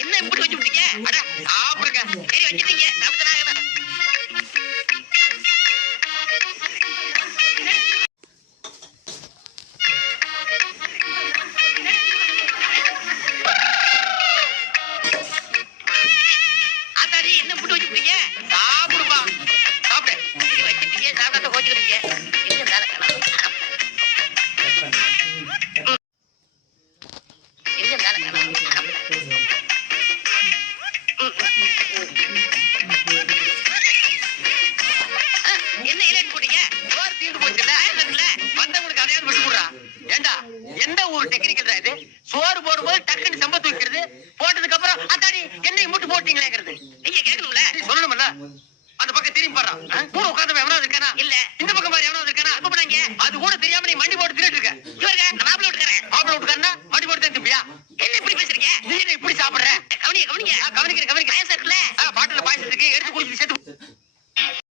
என்ன இப்படி வச்சு விட்டீங்க? அட சாப்பிடுங்க. சரி வச்சிட்டீங்க. சாப்பிட்டா என்ன புட்டு வச்சு விட்டீங்க? சாப்பிடுப்பா. சாப்பிடு. சரி வச்சிட்டீங்க. சாப்பிட்டா கோச்சுக்கிறீங்க. எங்க வேலை காணோம். எங்க வேலை காணோம். என்ன இலைன்னு போட்டீங்க? சோறு தீர்ந்து போச்சுல்ல? வந்தவங்களுக்கு அதையாவது விட்டு போடுறா. ஏண்டா எந்த ஊர் டெக்னிக்கல் தான் இது? சோறு போடும்போது டக்குன்னு சம்பத்து வைக்கிறது, போட்டதுக்கு அப்புறம் அத்தாடி என்ன மூட்டு போட்டீங்களேங்கிறது. நீங்க கேட்கணும்ல, சொல்லணும்ல. அந்த பக்கம் திரும்பி பாடுறான். கூட உட்கார்ந்து எவனாவது இருக்கானா? இல்ல. இந்த பக்கம் பாரு எவனாவது இருக்கானா? அப்ப பண்ணாங்க. அது கூட தெரியாம நீ மண்டி போட்டு தின்னுட்டு இருக்க. இவருங்க மாப்பிள விட்டுறேன். மாப்பிள விட்டுறேன்னா மண்டி போட்டு தான் திம்பியா? என்ன இப்படி பேசுறீங்க? நீ என்ன இப்படி சாப்பிடுற? கவனிங்க கவனிங்க. கவனிக்கிறேன் கவனிக்கிறேன்.